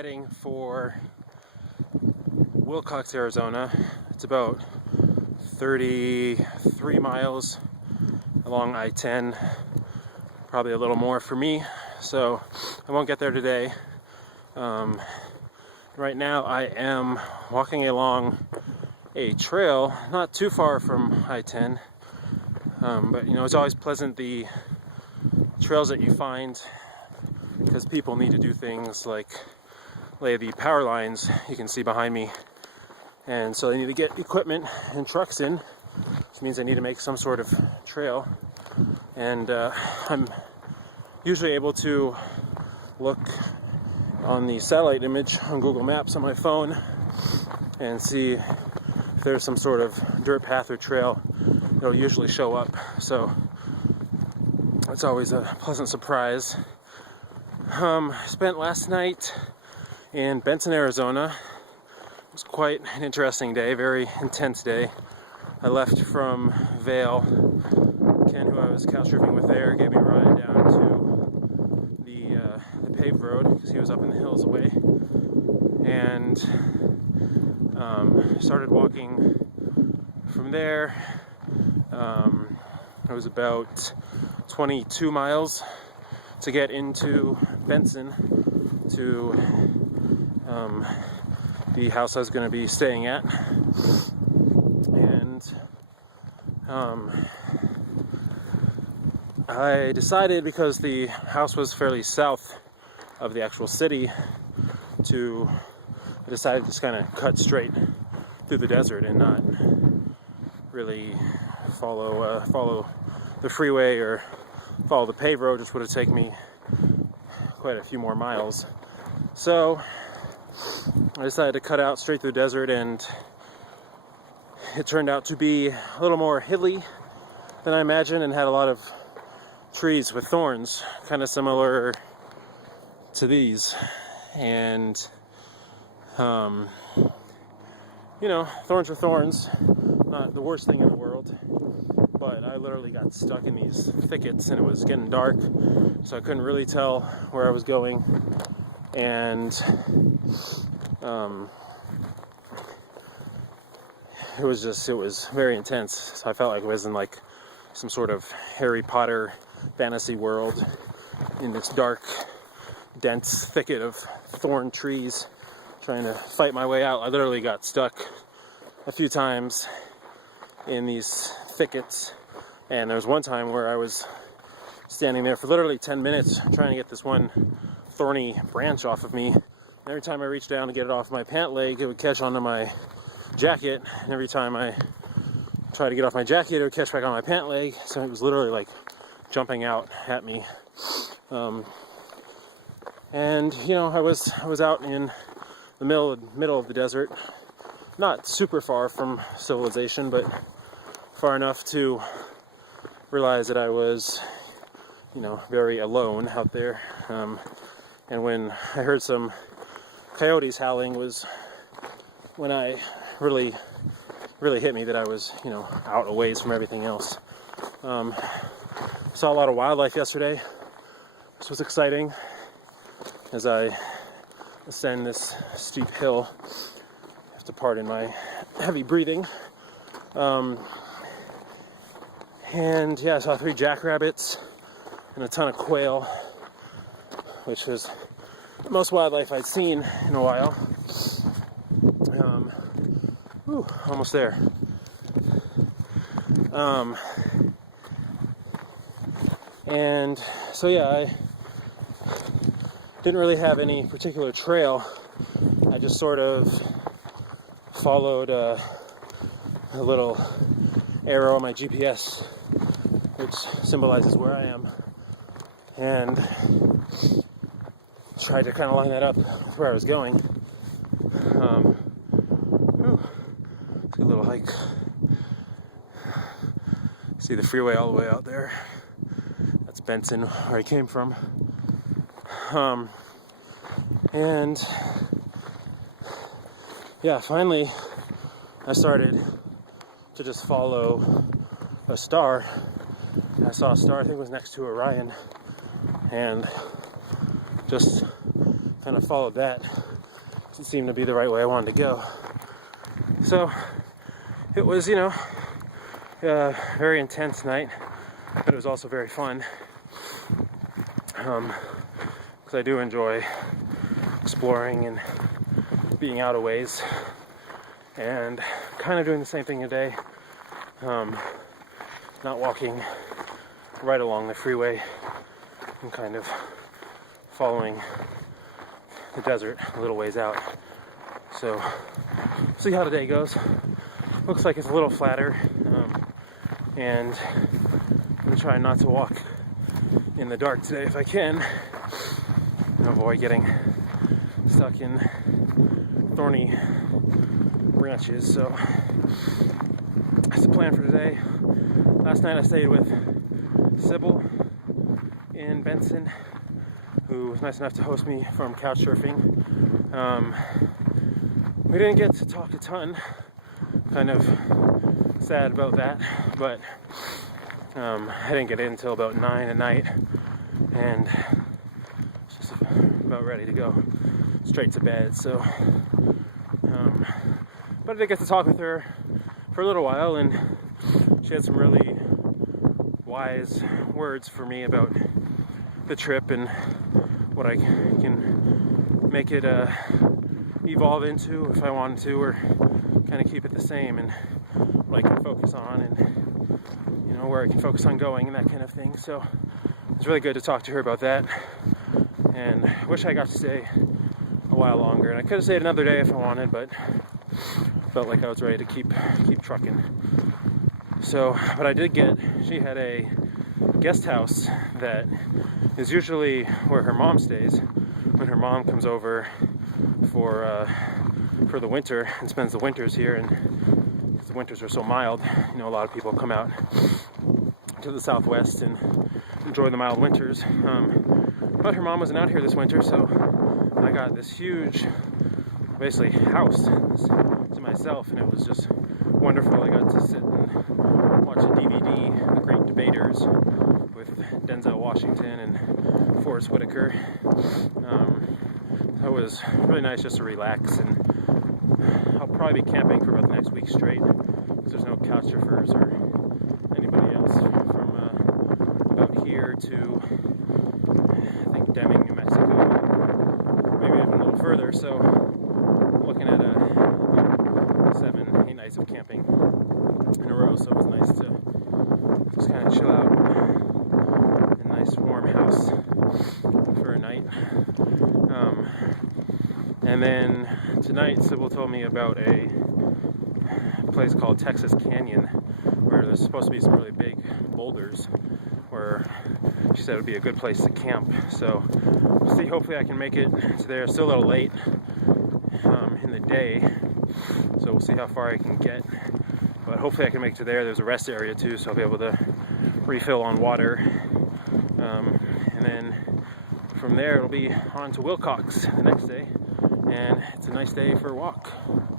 heading for Willcox, Arizona. It's about 33 miles along I-10, probably a little more for me, so I won't get there today. Right now I am walking along a trail not too far from I-10, but you know, it's always pleasant, the trails that you find, because people need to do things like lay the power lines you can see behind me, and so they need to get equipment and trucks in, which means they need to make some sort of trail. And I'm usually able to look on the satellite image on Google Maps on my phone and see if there's some sort of dirt path or trail. It'll usually show up, so it's always a pleasant surprise. I spent last night in Benson, Arizona. It was quite an interesting day, very intense day. I left from Vail. Ken, who I was couch surfing with there, gave me a ride down to the paved road because he was up in the hills away, and started walking from there. It was about 22 miles to get into Benson to the house I was going to be staying at. And I decided, because the house was fairly south of the actual city, I decided to just kind of cut straight through the desert and not really follow the freeway or follow the paved road, which would have taken me quite a few more miles. So I decided to cut out straight through the desert, and it turned out to be a little more hilly than I imagined, and had a lot of trees with thorns, kind of similar to these. And you know, thorns are thorns, not the worst thing in the world, but I literally got stuck in these thickets, and it was getting dark, so I couldn't really tell where I was going. And it was very intense. So I felt like I was in like some sort of Harry Potter fantasy world in this dark, dense thicket of thorn trees, trying to fight my way out. I literally got stuck a few times in these thickets, and there was one time where I was standing there for literally 10 minutes trying to get this one thorny branch off of me. And every time I reached down to get it off my pant leg, it would catch onto my jacket, and every time I tried to get off my jacket, it would catch back on my pant leg. So it was literally like jumping out at me. And you know, I was out in the middle of the desert, not super far from civilization, but far enough to realize that I was, you know, very alone out there. And when I heard some coyotes howling was when I really hit me that I was, you know, out a ways from everything else. Saw a lot of wildlife yesterday. This was exciting as I ascend this steep hill. I have to pardon my heavy breathing. And yeah, I saw 3 jackrabbits and a ton of quail, which was the most wildlife I'd seen in a while. Almost there. And so yeah, I didn't really have any particular trail. I just sort of followed a little arrow on my GPS, which symbolizes where I am, and tried to kind of line that up with where I was going. It's a little hike. See the freeway all the way out there. That's Benson, where I came from. And yeah, finally I started to just follow a star. I saw a star, I think it was next to Orion, and just kind of followed that It seemed to be the right way I wanted to go. So it was, a very intense night, but it was also very fun. Because I do enjoy exploring and being out of ways, and kind of doing the same thing today. Not walking right along the freeway. I'm kind of following the desert a little ways out. So, see how the day goes. Looks like it's a little flatter, and I'm gonna try not to walk in the dark today if I can, and avoid getting stuck in thorny branches. So that's the plan for today. Last night I stayed with Sybil in Benson, who was nice enough to host me from couch surfing. We didn't get to talk a ton, kind of sad about that, but I didn't get in until about 9 at night, and just about ready to go straight to bed. So, but I did get to talk with her for a little while, and she had some really wise words for me about the trip and what I can make it evolve into if I wanted to, or kind of keep it the same, and what I can focus on, and where I can focus on going, and that kind of thing. So it's really good to talk to her about that, and I wish I got to stay a while longer, and I could have stayed another day if I wanted, but felt like I was ready to keep trucking. So, but I did she had a guest house that is usually where her mom stays when her mom comes over for the winter and spends the winters here. And because the winters are so mild, a lot of people come out to the southwest and enjoy the mild winters. But her mom wasn't out here this winter, so I got this huge, basically, house to myself, and it was just wonderful. I got to sit and watch a DVD, The Great Debaters, with Denzel Washington and Forrest Whitaker. It was really nice just to relax, and I'll probably be camping for about the next week straight, because there's no couch surfers or anybody else from about here to, I think, Deming, New Mexico, maybe even a little further. So looking at 7-8 nights of camping in a row, so it was nice to just kind of chill out in a nice warm house for a night. And then tonight, Sybil told me about a place called Texas Canyon, where there's supposed to be some really big boulders, where she said it would be a good place to camp. So we'll see. Hopefully I can make it to there. Still a little late in the day, so we'll see how far I can get. But hopefully I can make it to there. There's a rest area too, so I'll be able to refill on water. And then from there it'll be on to Wilcox the next day, and it's a nice day for a walk.